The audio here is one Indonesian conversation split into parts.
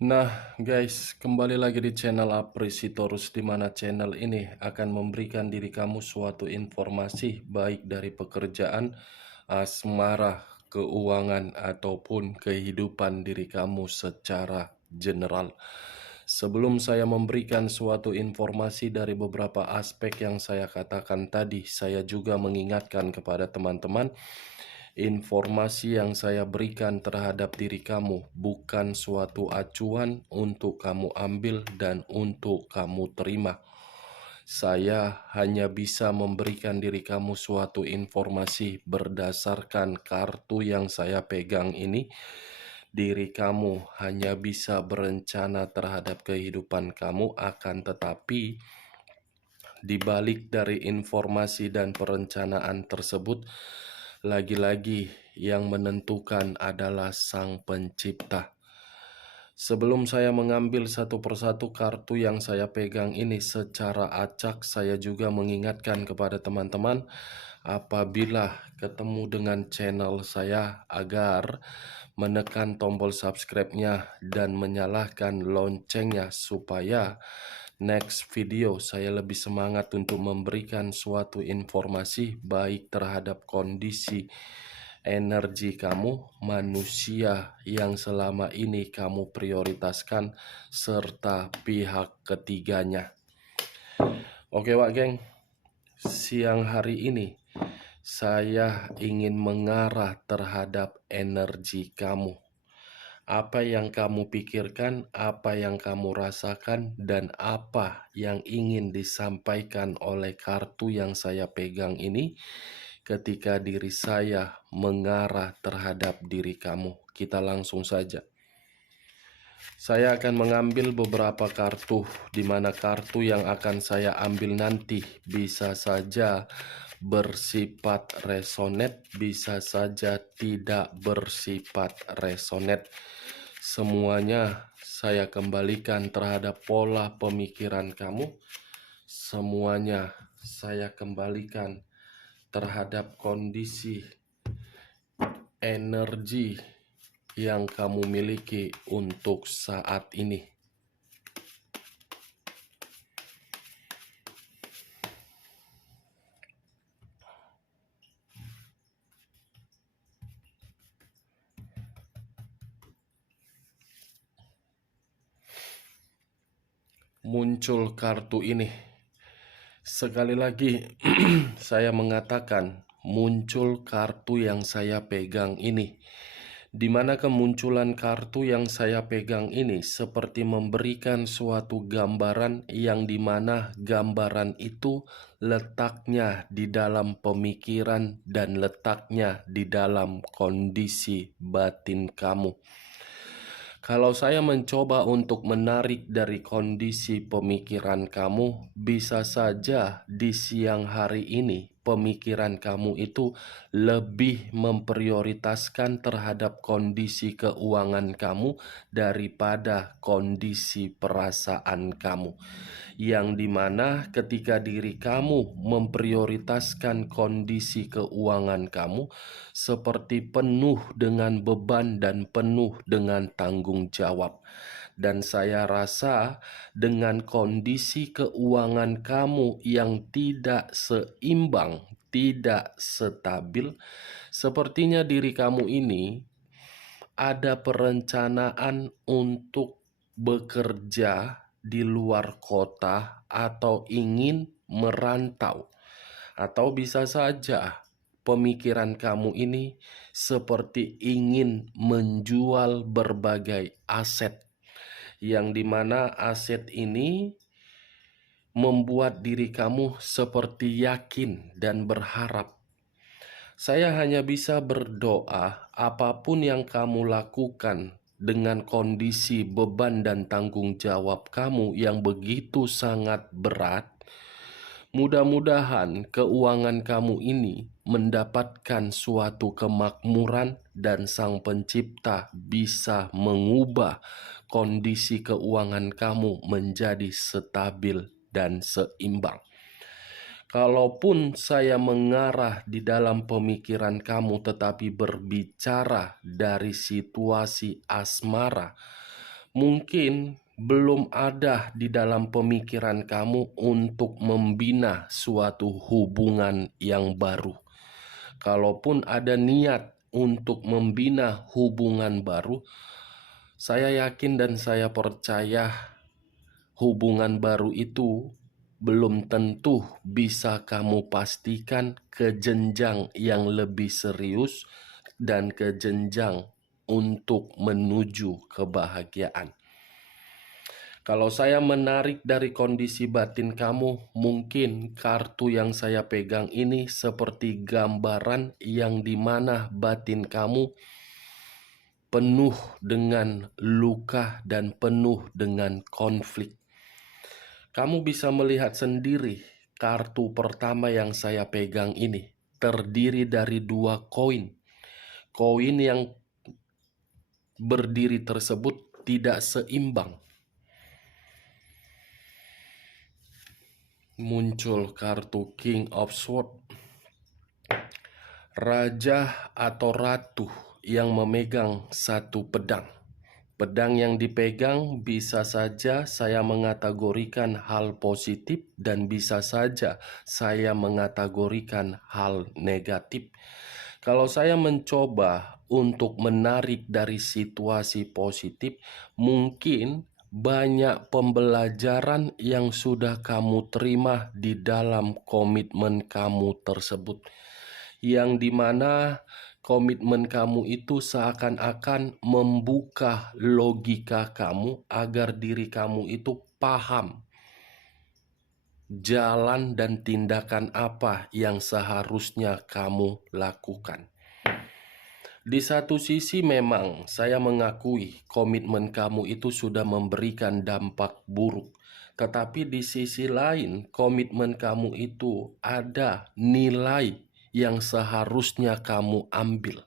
Nah, guys, kembali lagi di channel Apresitorus, di mana channel ini akan memberikan diri kamu suatu informasi baik dari pekerjaan, asmara, keuangan, ataupun kehidupan diri kamu secara general. Sebelum saya memberikan suatu informasi dari beberapa aspek yang saya katakan tadi, saya juga mengingatkan kepada teman-teman, informasi yang saya berikan terhadap diri kamu bukan suatu acuan untuk kamu ambil dan untuk kamu terima. Saya hanya bisa memberikan diri kamu suatu informasi berdasarkan kartu yang saya pegang ini. Diri kamu hanya bisa berencana terhadap kehidupan kamu, akan tetapi di balik dari informasi dan perencanaan tersebut, lagi-lagi yang menentukan adalah Sang Pencipta. Sebelum saya mengambil satu persatu kartu yang saya pegang ini secara acak, saya juga mengingatkan kepada teman-teman, apabila ketemu dengan channel saya, agar menekan tombol subscribe-nya dan menyalakan loncengnya, supaya next video saya lebih semangat untuk memberikan suatu informasi baik terhadap kondisi energi kamu, manusia yang selama ini kamu prioritaskan, serta pihak ketiganya. Oke Wak Geng, siang hari ini saya ingin mengarah terhadap energi kamu. Apa yang kamu pikirkan, apa yang kamu rasakan, dan apa yang ingin disampaikan oleh kartu yang saya pegang ini ketika diri saya mengarah terhadap diri kamu. Kita langsung saja. Saya akan mengambil beberapa kartu, di mana kartu yang akan saya ambil nanti bisa saja bersifat resonet, bisa saja tidak bersifat resonet. Semuanya saya kembalikan terhadap pola pemikiran kamu. Semuanya saya kembalikan terhadap kondisi energi yang kamu miliki untuk saat ini. Muncul kartu ini. Sekali lagi saya mengatakan, muncul kartu yang saya pegang ini, di mana kemunculan kartu yang saya pegang ini seperti memberikan suatu gambaran, yang dimana gambaran itu letaknya di dalam pemikiran dan letaknya di dalam kondisi batin kamu. Kalau saya mencoba untuk menarik dari kondisi pemikiran kamu, bisa saja di siang hari ini pemikiran kamu itu lebih memprioritaskan terhadap kondisi keuangan kamu daripada kondisi perasaan kamu. Yang dimana ketika diri kamu memprioritaskan kondisi keuangan kamu seperti penuh dengan beban dan penuh dengan tanggung jawab. Dan saya rasa dengan kondisi keuangan kamu yang tidak seimbang, tidak stabil, sepertinya diri kamu ini ada perencanaan untuk bekerja di luar kota atau ingin merantau. Atau bisa saja pemikiran kamu ini seperti ingin menjual berbagai aset, yang dimana aset ini membuat diri kamu seperti yakin dan berharap. Saya hanya bisa berdoa, apapun yang kamu lakukan dengan kondisi beban dan tanggung jawab kamu yang begitu sangat berat, mudah-mudahan keuangan kamu ini mendapatkan suatu kemakmuran dan Sang Pencipta bisa mengubah kondisi keuangan kamu menjadi stabil dan seimbang. Kalaupun saya mengarah di dalam pemikiran kamu tetapi berbicara dari situasi asmara, Mungkin belum ada di dalam pemikiran kamu untuk membina suatu hubungan yang baru. Kalaupun ada niat untuk membina hubungan baru, saya yakin dan saya percaya hubungan baru itu belum tentu bisa kamu pastikan ke jenjang yang lebih serius dan ke jenjang untuk menuju kebahagiaan. Kalau saya menarik dari kondisi batin kamu, mungkin kartu yang saya pegang ini seperti gambaran yang dimana batin kamu penuh dengan luka dan penuh dengan konflik. Kamu bisa melihat sendiri kartu pertama yang saya pegang ini terdiri dari 2 koin. Koin yang berdiri tersebut tidak seimbang. Muncul kartu King of Swords, raja atau ratu yang memegang satu pedang. Pedang yang dipegang bisa saja saya mengategorikan hal positif dan bisa saja saya mengategorikan hal negatif. Kalau saya mencoba untuk menarik dari situasi positif, mungkin banyak pembelajaran yang sudah kamu terima di dalam komitmen kamu tersebut, yang dimana komitmen kamu itu seakan-akan membuka logika kamu agar diri kamu itu paham jalan dan tindakan apa yang seharusnya kamu lakukan. Di satu sisi memang saya mengakui komitmen kamu itu sudah memberikan dampak buruk. Tetapi di sisi lain komitmen kamu itu ada nilai yang seharusnya kamu ambil.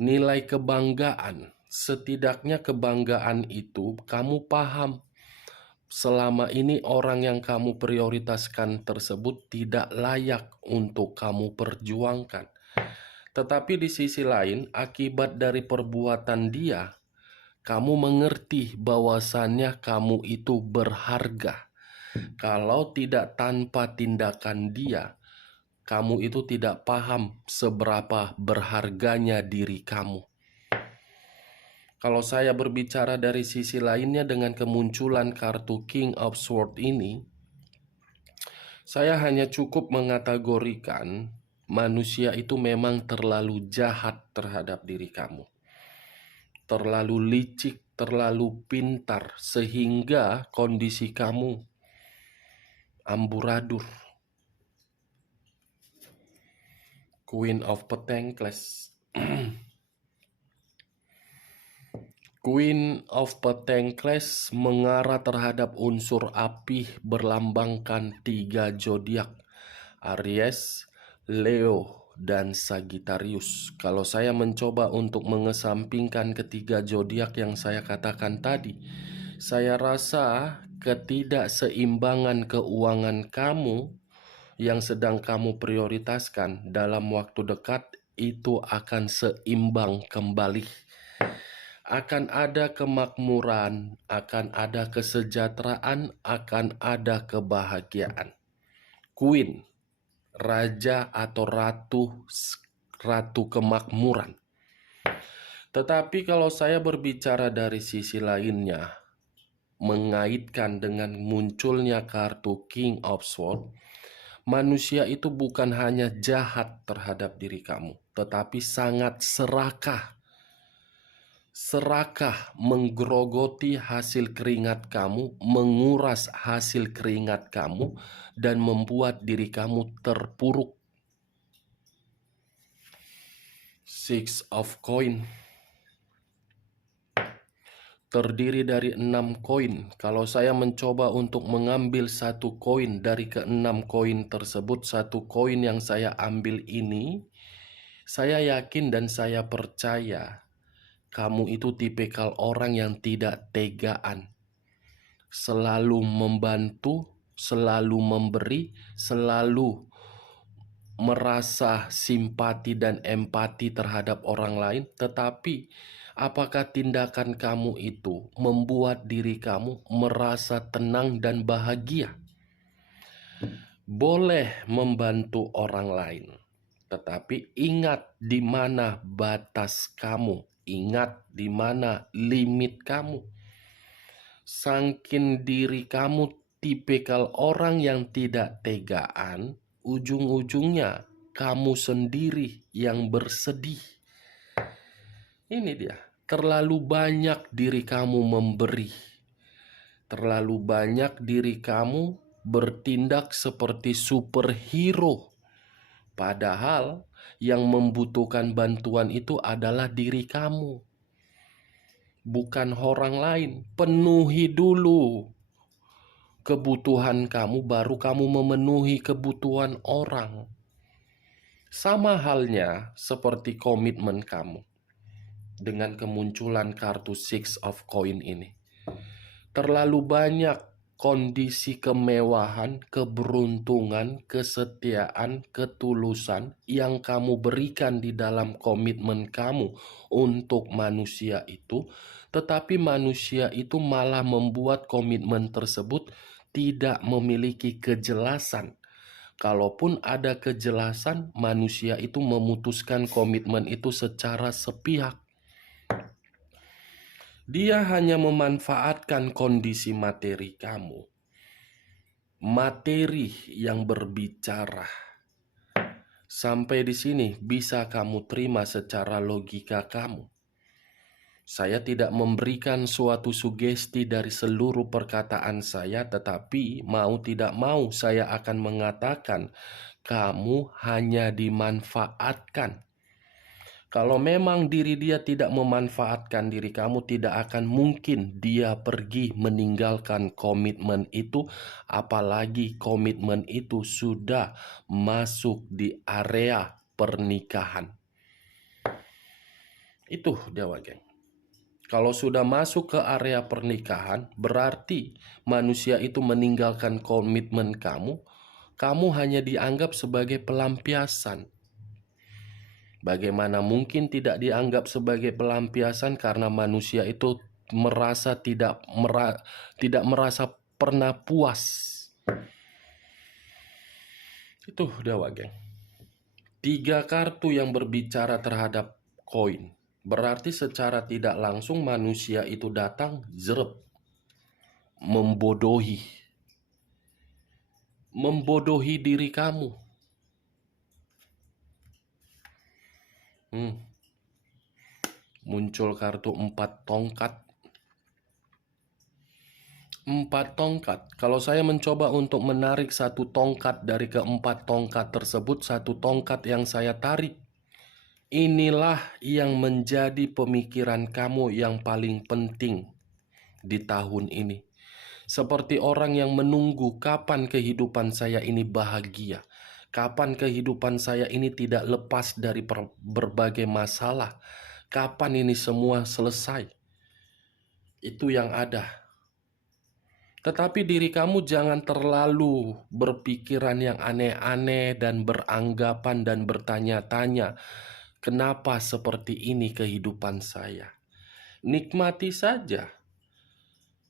Nilai kebanggaan. Setidaknya kebanggaan itu kamu paham. Selama ini orang yang kamu prioritaskan tersebut tidak layak untuk kamu perjuangkan. Tetapi di sisi lain, akibat dari perbuatan dia, kamu mengerti bahwasannya kamu itu berharga. Kalau tidak tanpa tindakan dia, kamu itu tidak paham seberapa berharganya diri kamu. Kalau saya berbicara dari sisi lainnya dengan kemunculan kartu King of Swords ini, saya hanya cukup mengategorikan manusia itu memang terlalu jahat terhadap diri kamu. Terlalu licik, terlalu pintar, sehingga kondisi kamu amburadul. Queen of Pentacles. Queen of Pentacles mengarah terhadap unsur api berlambangkan 3 zodiak, Aries, Leo, dan Sagittarius. Kalau saya mencoba untuk mengesampingkan ketiga zodiak yang saya katakan tadi, saya rasa ketidakseimbangan keuangan kamu yang sedang kamu prioritaskan dalam waktu dekat itu akan seimbang kembali. Akan ada kemakmuran, akan ada kesejahteraan, akan ada kebahagiaan. Queen, raja atau ratu kemakmuran. Tetapi kalau saya berbicara dari sisi lainnya, mengaitkan dengan munculnya kartu King of Swords, manusia itu bukan hanya jahat terhadap diri kamu, tetapi sangat serakah. Serakah menggerogoti hasil keringat kamu, menguras hasil keringat kamu, dan membuat diri kamu terpuruk. Six of Coin terdiri dari 6 koin. Kalau saya mencoba untuk mengambil satu koin dari ke-6 koin tersebut, satu koin yang saya ambil ini, saya yakin dan saya percaya kamu itu tipikal orang yang tidak tegaan. Selalu membantu, selalu memberi, selalu merasa simpati dan empati terhadap orang lain. Tetapi Apakah tindakan kamu itu membuat diri kamu merasa tenang dan bahagia? Boleh membantu orang lain, tetapi ingat di mana batas kamu, ingat di mana limit kamu. Sangkin diri kamu tipikal orang yang tidak tegaan, ujung-ujungnya kamu sendiri yang bersedih. Ini dia, terlalu banyak diri kamu memberi. Terlalu banyak diri kamu bertindak seperti superhero. Padahal yang membutuhkan bantuan itu adalah diri kamu, bukan orang lain. Penuhi dulu kebutuhan kamu, baru kamu memenuhi kebutuhan orang. Sama halnya seperti komitmen kamu dengan kemunculan kartu Six of Coin ini. Terlalu banyak kondisi kemewahan, keberuntungan, kesetiaan, ketulusan yang kamu berikan di dalam komitmen kamu untuk manusia itu, tetapi manusia itu malah membuat komitmen tersebut tidak memiliki kejelasan. Kalaupun ada kejelasan, manusia itu memutuskan komitmen itu secara sepihak. Dia hanya memanfaatkan kondisi materi kamu. Materi yang berbicara. Sampai di sini bisa kamu terima secara logika kamu. Saya tidak memberikan suatu sugesti dari seluruh perkataan saya, tetapi mau tidak mau saya akan mengatakan kamu hanya dimanfaatkan. Kalau memang diri dia tidak memanfaatkan diri kamu, tidak akan mungkin dia pergi meninggalkan komitmen itu, apalagi komitmen itu sudah masuk di area pernikahan. Itu dia, geng. Kalau sudah masuk ke area pernikahan, berarti manusia itu meninggalkan komitmen kamu, kamu hanya dianggap sebagai pelampiasan. Bagaimana mungkin tidak dianggap sebagai pelampiasan, karena manusia itu tidak merasa pernah puas. Itu Dewa, geng. 3 kartu yang berbicara terhadap koin. Berarti secara tidak langsung manusia itu datang membodohi diri kamu. Muncul kartu 4 tongkat. 4 tongkat. Kalau saya mencoba untuk menarik 1 tongkat dari ke-4 tongkat tersebut, 1 tongkat yang saya tarik, inilah yang menjadi pemikiran kamu yang paling penting di tahun ini. Seperti orang yang menunggu kapan kehidupan saya ini bahagia, kapan kehidupan saya ini tidak lepas dari berbagai masalah, kapan ini semua selesai. Itu yang ada. Tetapi diri kamu jangan terlalu berpikiran yang aneh-aneh dan beranggapan dan bertanya-tanya, kenapa seperti ini kehidupan saya? Nikmati saja.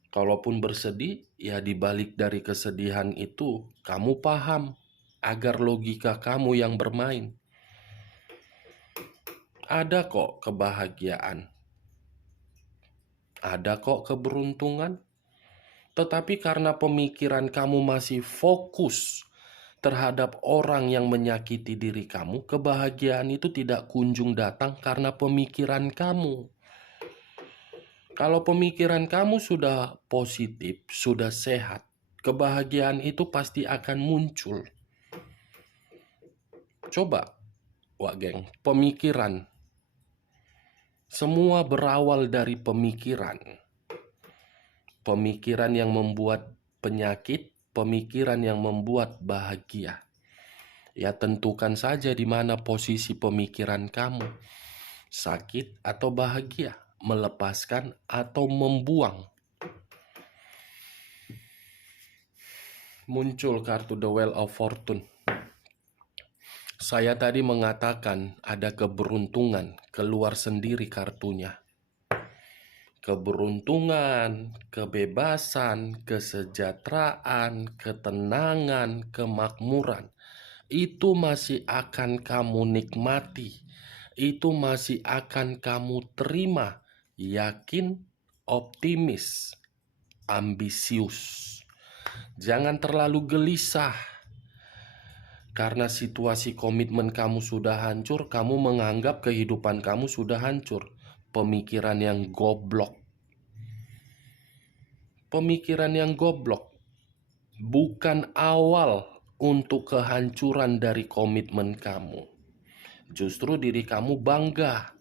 Kalaupun bersedih, ya dibalik dari kesedihan itu, kamu paham agar logika kamu yang bermain. Ada kok kebahagiaan. Ada kok keberuntungan. Tetapi karena pemikiran kamu masih fokus terhadap orang yang menyakiti diri kamu, kebahagiaan itu tidak kunjung datang karena pemikiran kamu. Kalau pemikiran kamu sudah positif, sudah sehat, kebahagiaan itu pasti akan muncul. Coba, geng, pemikiran. Semua berawal dari pemikiran. Pemikiran yang membuat penyakit, pemikiran yang membuat bahagia. Ya tentukan saja di mana posisi pemikiran kamu. Sakit atau bahagia, melepaskan atau membuang. Muncul kartu The Wheel of Fortune. Saya tadi mengatakan ada keberuntungan, keluar sendiri kartunya. keberuntungan, kebebasan, kesejahteraan, ketenangan, kemakmuran, itu masih akan kamu nikmati, itu masih akan kamu terima, yakin, optimis, ambisius. Jangan terlalu gelisah karena situasi komitmen kamu sudah hancur. Kamu menganggap kehidupan kamu sudah hancur. Pemikiran yang goblok. Pemikiran yang goblok bukan awal untuk kehancuran dari komitmen kamu. Justru diri kamu bangga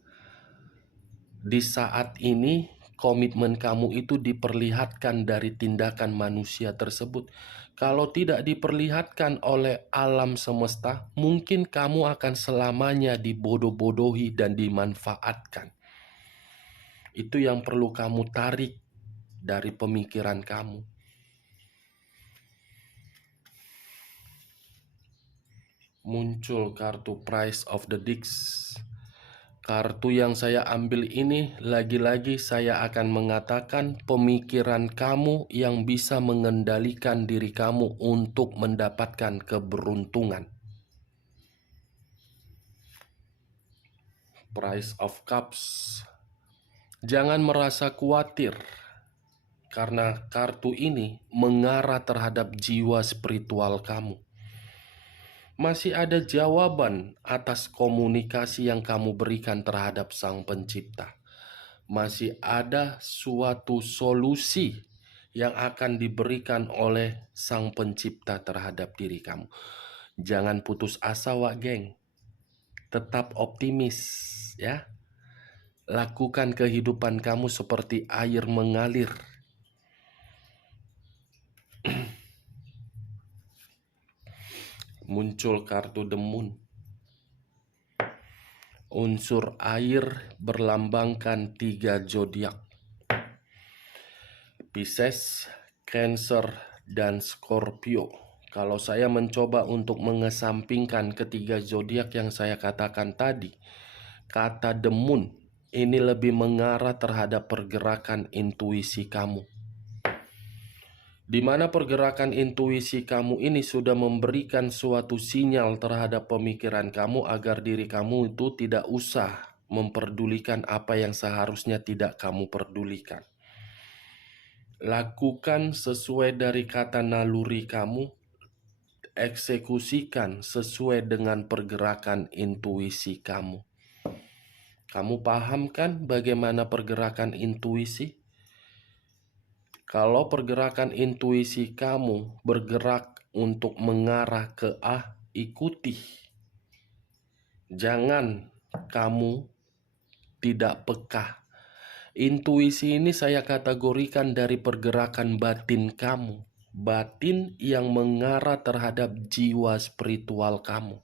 di saat ini komitmen kamu itu diperlihatkan dari tindakan manusia tersebut. Kalau tidak diperlihatkan oleh alam semesta, mungkin kamu akan selamanya dibodoh-bodohi dan dimanfaatkan. Itu yang perlu kamu tarik dari pemikiran kamu. Muncul kartu Price of the Dicks. Kartu yang saya ambil ini, lagi-lagi saya akan mengatakan pemikiran kamu yang bisa mengendalikan diri kamu untuk mendapatkan keberuntungan. Price of Cups. Jangan merasa khawatir, karena kartu ini mengarah terhadap jiwa spiritual kamu. Masih ada jawaban atas komunikasi yang kamu berikan terhadap Sang Pencipta. Masih ada suatu solusi yang akan diberikan oleh Sang Pencipta terhadap diri kamu. Jangan putus asa, Wak Geng. Tetap optimis, ya. Lakukan kehidupan kamu seperti air mengalir. Muncul kartu The Moon. Unsur air berlambangkan 3 zodiak. Pisces, Cancer, dan Scorpio. Kalau saya mencoba untuk mengesampingkan ketiga zodiak yang saya katakan tadi, kata The Moon ini lebih mengarah terhadap pergerakan intuisi kamu. Di mana pergerakan intuisi kamu ini sudah memberikan suatu sinyal terhadap pemikiran kamu agar diri kamu itu tidak usah memperdulikan apa yang seharusnya tidak kamu perdulikan. Lakukan sesuai dari kata naluri kamu, eksekusikan sesuai dengan pergerakan intuisi kamu. Kamu paham kan bagaimana pergerakan intuisi? Kalau pergerakan intuisi kamu bergerak untuk mengarah ke A, ikuti. Jangan kamu tidak peka. Intuisi ini saya kategorikan dari pergerakan batin kamu. Batin yang mengarah terhadap jiwa spiritual kamu.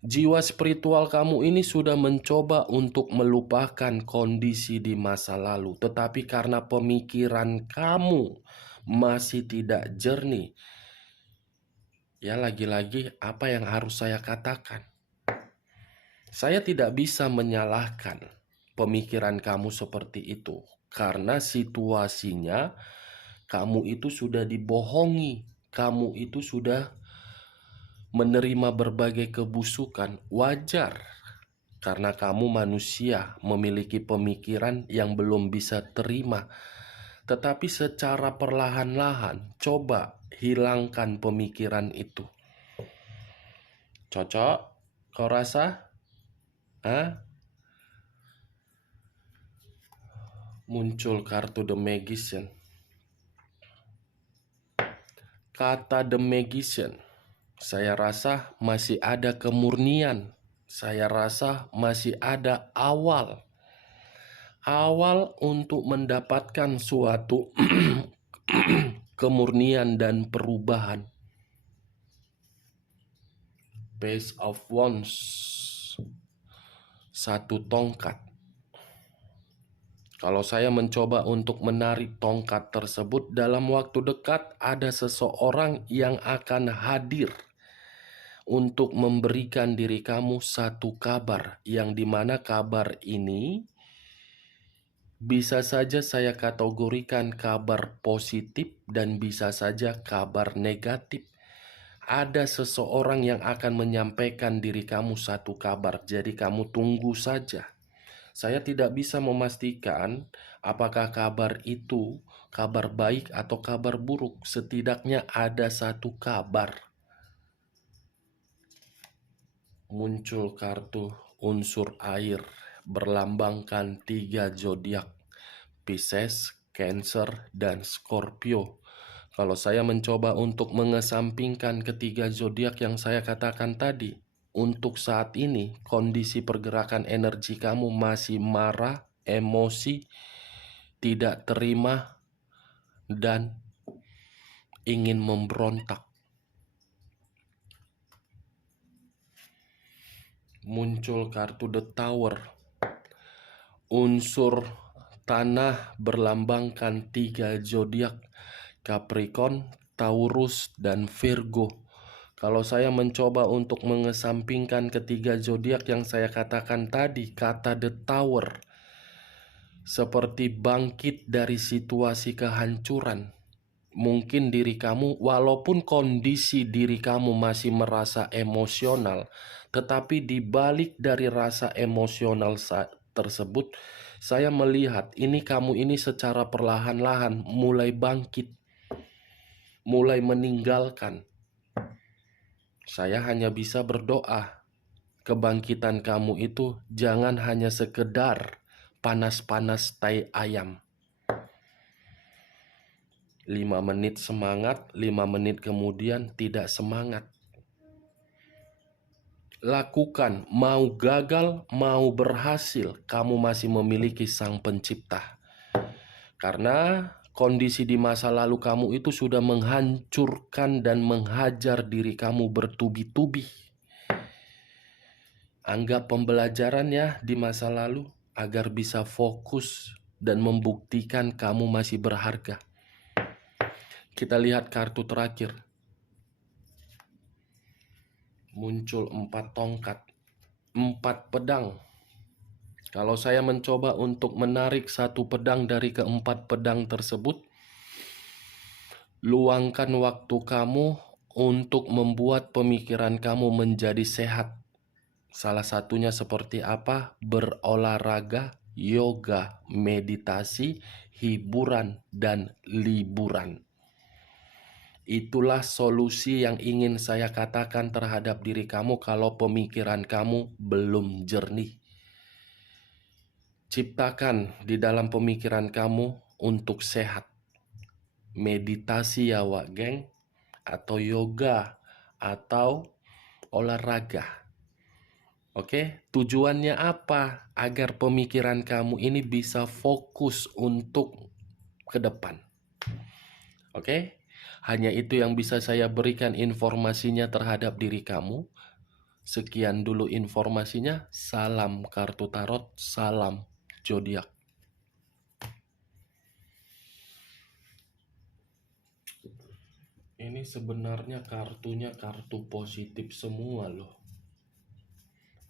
Jiwa spiritual kamu ini sudah mencoba untuk melupakan kondisi di masa lalu. Tetapi karena pemikiran kamu masih tidak jernih, ya lagi-lagi apa yang harus saya katakan? Saya tidak bisa menyalahkan pemikiran kamu seperti itu. Karena situasinya kamu itu sudah dibohongi. Kamu itu sudah menerima berbagai kebusukan. Wajar, karena kamu manusia memiliki pemikiran yang belum bisa terima. Tetapi secara perlahan-lahan coba hilangkan pemikiran itu. Cocok? Kau rasa? Muncul kartu The Magician. Kata The Magician, saya rasa masih ada kemurnian. Saya rasa masih ada awal untuk mendapatkan suatu kemurnian dan perubahan. Page of Wands, 1 tongkat. Kalau saya mencoba untuk menarik tongkat tersebut, dalam waktu dekat ada seseorang yang akan hadir untuk memberikan diri kamu satu kabar, yang dimana kabar ini Bisa saja saya kategorikan kabar positif dan bisa saja kabar negatif. Ada seseorang yang akan menyampaikan diri kamu satu kabar, jadi kamu tunggu saja. Saya tidak bisa memastikan apakah kabar itu kabar baik atau kabar buruk. Setidaknya ada satu kabar. Muncul kartu unsur air berlambangkan 3 zodiak, Pisces, Cancer, dan Scorpio. Kalau saya mencoba untuk mengesampingkan ketiga zodiak yang saya katakan tadi, untuk saat ini kondisi pergerakan energi kamu masih marah, emosi, tidak terima, dan ingin memberontak. Muncul kartu The Tower. Unsur tanah berlambangkan 3 zodiak, Capricorn, Taurus, dan Virgo. Kalau saya mencoba untuk mengesampingkan ketiga zodiak yang saya katakan tadi, kata The Tower seperti bangkit dari situasi kehancuran. Mungkin diri kamu, walaupun kondisi diri kamu masih merasa emosional, tetapi di balik dari rasa emosional tersebut, saya melihat kamu ini secara perlahan-lahan mulai bangkit, mulai meninggalkan. Saya hanya bisa berdoa, kebangkitan kamu itu jangan hanya sekedar panas-panas tai ayam. 5 menit semangat, 5 menit kemudian tidak semangat. Lakukan, mau gagal, mau berhasil, kamu masih memiliki Sang Pencipta. Karena kondisi di masa lalu kamu itu sudah menghancurkan dan menghajar diri kamu bertubi-tubi. Anggap pembelajarannya di masa lalu agar bisa fokus dan membuktikan kamu masih berharga. Kita lihat kartu terakhir. Muncul 4 tongkat, 4 pedang. Kalau saya mencoba untuk menarik satu pedang dari keempat pedang tersebut, luangkan waktu kamu untuk membuat pemikiran kamu menjadi sehat. Salah satunya seperti apa? Berolahraga, yoga, meditasi, hiburan, dan liburan. Itulah solusi yang ingin saya katakan terhadap diri kamu kalau pemikiran kamu belum jernih. Ciptakan di dalam pemikiran kamu untuk sehat. Meditasi ya wak geng, atau yoga, atau olahraga. Oke, tujuannya apa? Agar pemikiran kamu ini bisa fokus untuk ke depan. Oke, hanya itu yang bisa saya berikan informasinya terhadap diri kamu. Sekian dulu informasinya. Salam kartu tarot, salam zodiak. Ini sebenarnya kartunya kartu positif semua loh.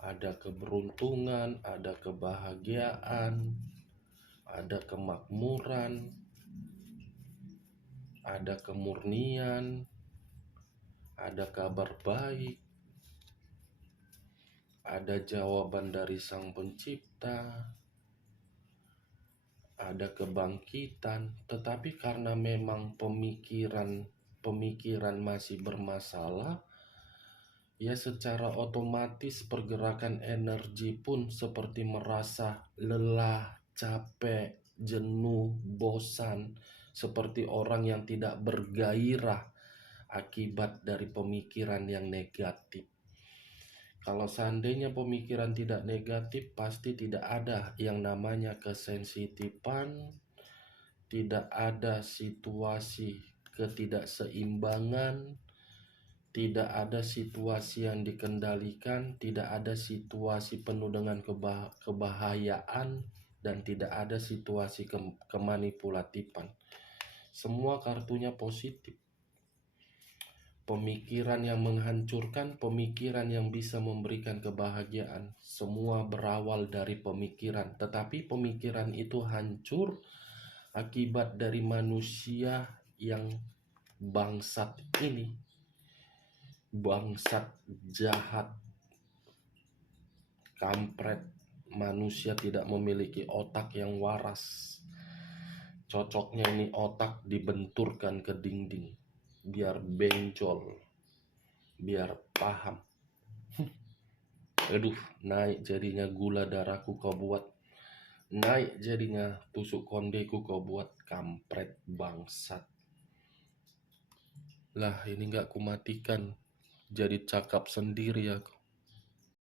Ada keberuntungan, ada kebahagiaan, ada kemakmuran, ada kemurnian, ada kabar baik, ada jawaban dari Sang Pencipta, ada kebangkitan. Tetapi karena memang pemikiran masih bermasalah, ya secara otomatis pergerakan energi pun seperti merasa lelah, capek, jenuh, bosan, seperti orang yang tidak bergairah akibat dari pemikiran yang negatif. Kalau seandainya pemikiran tidak negatif, pasti tidak ada yang namanya kesensitifan, tidak ada situasi ketidakseimbangan, tidak ada situasi yang dikendalikan, tidak ada situasi penuh dengan kebahayaan, dan tidak ada situasi kemanipulatifan. Semua kartunya positif. Pemikiran yang menghancurkan, pemikiran yang bisa memberikan kebahagiaan, semua berawal dari pemikiran. Tetapi pemikiran itu hancur akibat dari manusia yang bangsat ini. Bangsat, jahat, kampret. Manusia tidak memiliki otak yang waras. Cocoknya ini otak dibenturkan ke dinding, biar benjol, biar paham. Aduh, naik jadinya gula darahku kau buat. Naik jadinya tusuk kondeku kau buat, kampret bangsat. Lah ini gak kumatikan, jadi cakap sendiri aku.